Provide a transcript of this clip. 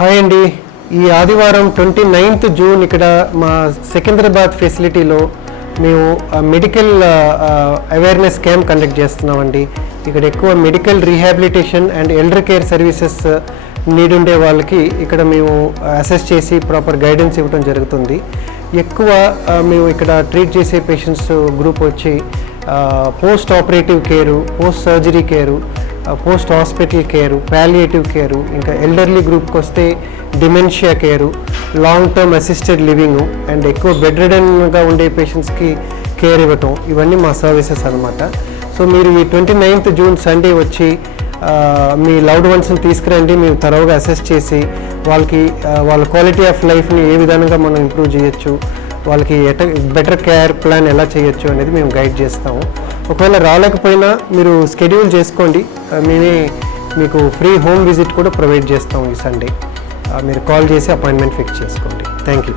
Hi అండి. ఈ ఆదివారం 29th జూన్ ఇక్కడ మా సికింద్రాబాద్ ఫెసిలిటీలో మేము మెడికల్ అవేర్నెస్ క్యాంప్ కండక్ట్ చేస్తున్నామండి. ఇక్కడ ఎక్కువ medical rehabilitation and elder care services need ఉండే వాళ్ళకి ఇక్కడ మేము అసెస్ చేసి ప్రాపర్ గైడెన్స్ ఇవ్వడం జరుగుతుంది. ఎక్కువ మేము ఇక్కడ ట్రీట్ చేసే పేషెంట్స్ గ్రూప్ వచ్చి post operative care, post surgery care, post hospital care, palliative care, ఇంకా ఎల్డర్లీ గ్రూప్కి వస్తే dementia care, long term assisted living and ఎక్కువ బెడ్ రిడన్గా ఉండే పేషెంట్స్కి కేర్ ఇవ్వటం, ఇవన్నీ మా సర్వీసెస్ అనమాట. సో మీరు ఈ 29th జూన్ సండే వచ్చి మీ లవ్డ్ వన్స్ని తీసుకురండి. మేము తరోగా అసెస్ చేసి వాళ్ళకి వాళ్ళ క్వాలిటీ ఆఫ్ లైఫ్ని ఏ విధంగా మనం ఇంప్రూవ్ చేయొచ్చు, వాళ్ళకి బెటర్ కేర్ ప్లాన్ ఎలా చేయొచ్చు అనేది మేము గైడ్ చేస్తాము. ఒకవేళ రాలేకపోయినా మీరు షెడ్యూల్ చేసుకోండి, మేమే మీకు ఫ్రీ హోమ్ విజిట్ కూడా ప్రొవైడ్ చేస్తాము ఈ సండే. మీరు కాల్ చేసి అపాయింట్మెంట్ ఫిక్స్ చేసుకోండి. Thank you.